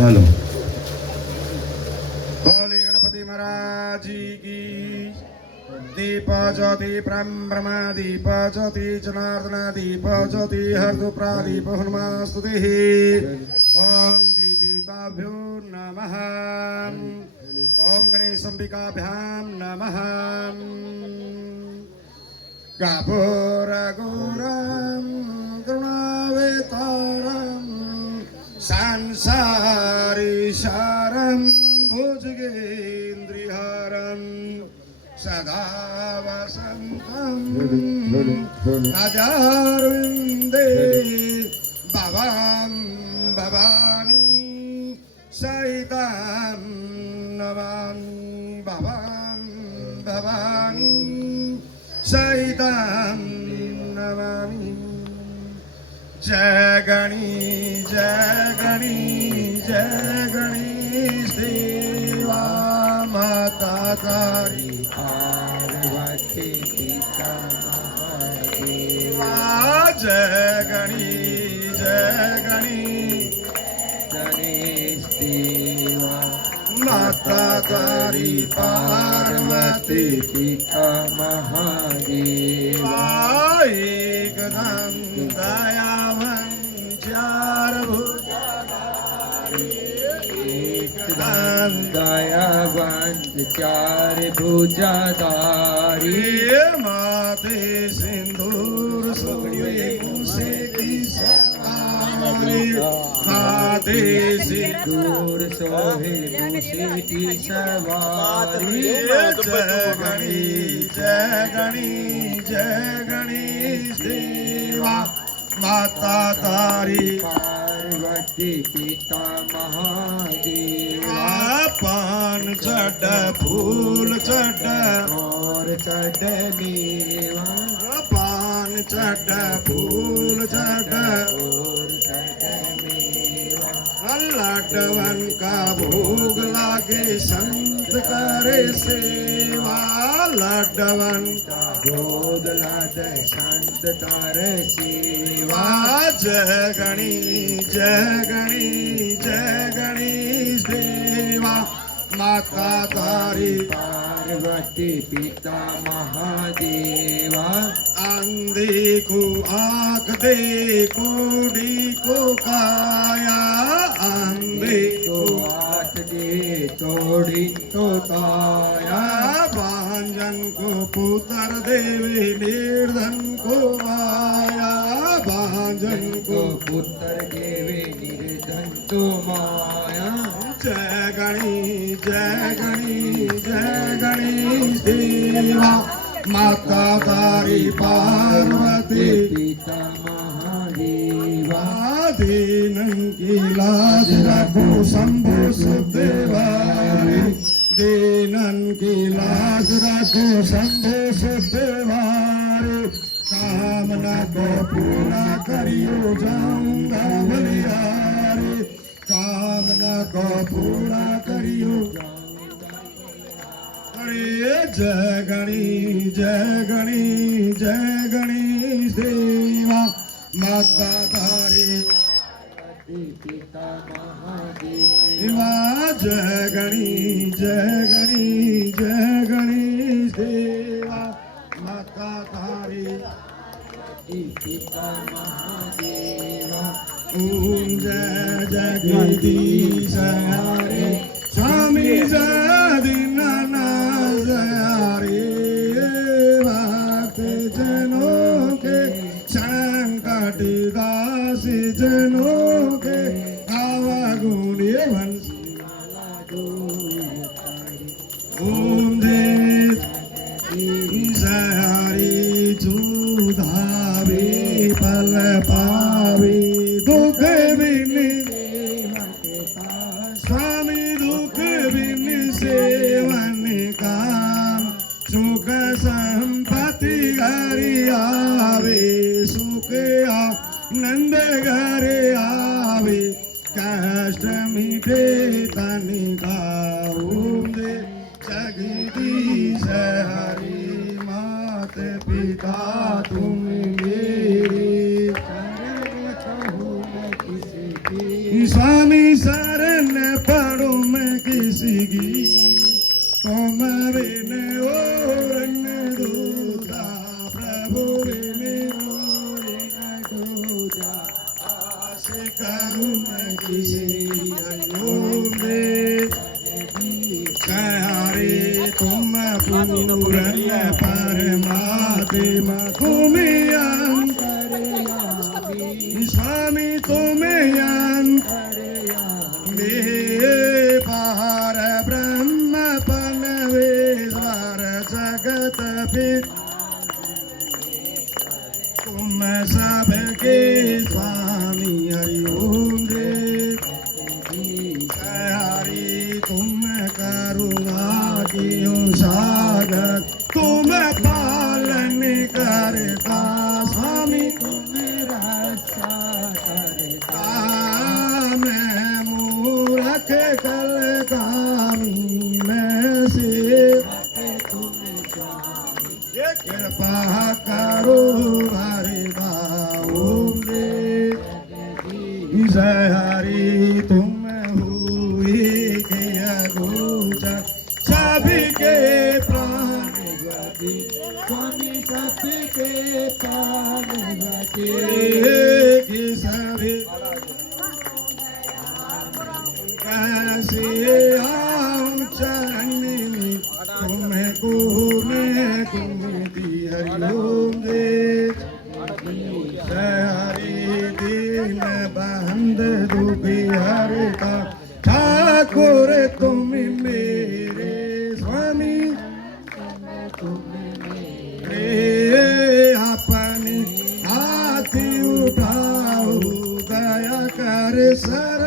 hello बोले गणपति महाराज की दीप ज्योति ब्रह्म दीप ज्योति जनार्दन दीप ज्योति हरदुप्रा दीप हनुमास्तुति ओम दीदिताभ्यो नमः ओम गणेशंबिकाभ्यां नमः कापुरगौरं करुणावेतारं संसारिसारं भुजगेन्द्रिहारं सदा वसन्तं अजारविन्दे भवां भवानी सहितं नमामि भवां भवानी सहितं नमामि जय गणेश देवा माता तारी पार्वती पिता महादेवा जय गणेश देवा माता तारी पार्वती पिता महादेवा एकदम दयावान चार भुजाधारी एकदम दयावान चार भुजाधारी माथे सिंदूर सोए मुझसे की सवारी माथे सिंदूर सोहे मुझसे की सवारी जय गणेश देवा माता तारी पार्वती पिता महादेवा पान चढ़ फूल चढ़ और चढ़ मेवा पान चढ़ फूल चढ़ और चढ़ मेवा लड्डवन का भोग लागे संत करे सेवा लड्डवन का भोग लागे संत करे सेवा जय गणेश देवा माता तारी पार्वती पिता महादेवा अंधे को आँख दे कोड़ी को काया अंधे को आँख दे तोड़ी तो ताया भांजन को पुत्र देवी निर्धन को माया भांजन को पुत्र देवी निर्धन तो माया जय गणेश देवा माता तारी पार्वती पिता महादेवा दीनन की लाज रखो शंभु सुदेवारे दीनन की लाज रखो शंभु सुदेवारे कामना को पूरा करियो जाऊंगा बलिहारे कामना को पूरा करियो अरे जय गणेश देवा माता तारी पिता महादेवा जय गणेश देवा माता तारी पिता महादेवा ओम जय जगदीश हरे स्वामी जय दीनानाथ हरे भक्त जनों के संकट दास जनों के आवागुण वंशी ओम जय हरि सुधावे फल पावे दुख बिन स्वामी दुख बिन सुख आनंद घर आवे कष्ट मिटे तन गाऊंगे जगदीश हरि मात पिता तुम मेरे स्वामी शरण पढ़ो मैं किसी की तुम बिन और न दूजा प्रभु बिन और न दूजा आस करूं मैं किसी में हरे तुम पूरन परमात्मा तुम स्वामी तुम मेरे पार ब्रह्म पनवेश्वर जगत पित तुम सबके स्वामी हरि ओम रे हरि तुम करुणा कियो सागर तुम पालन करता स्वामी तुम रक्षा करता मैं मूर्ख कल कामी मैं सेवक तुम ये कृपा करो हरि ओम रे जय हरि तुम हुए के अगोचर सभी के प्राण स्वामी सबके प्राण की सभी कैसे आऊं चरण में तुम्हें को मैं तुम्हें दी हरिओम रे हरि दीन बंद दुखी हरता ठाकुर तुम मेरे स्वामी रे अपने हाथ उठाओ दया कर सर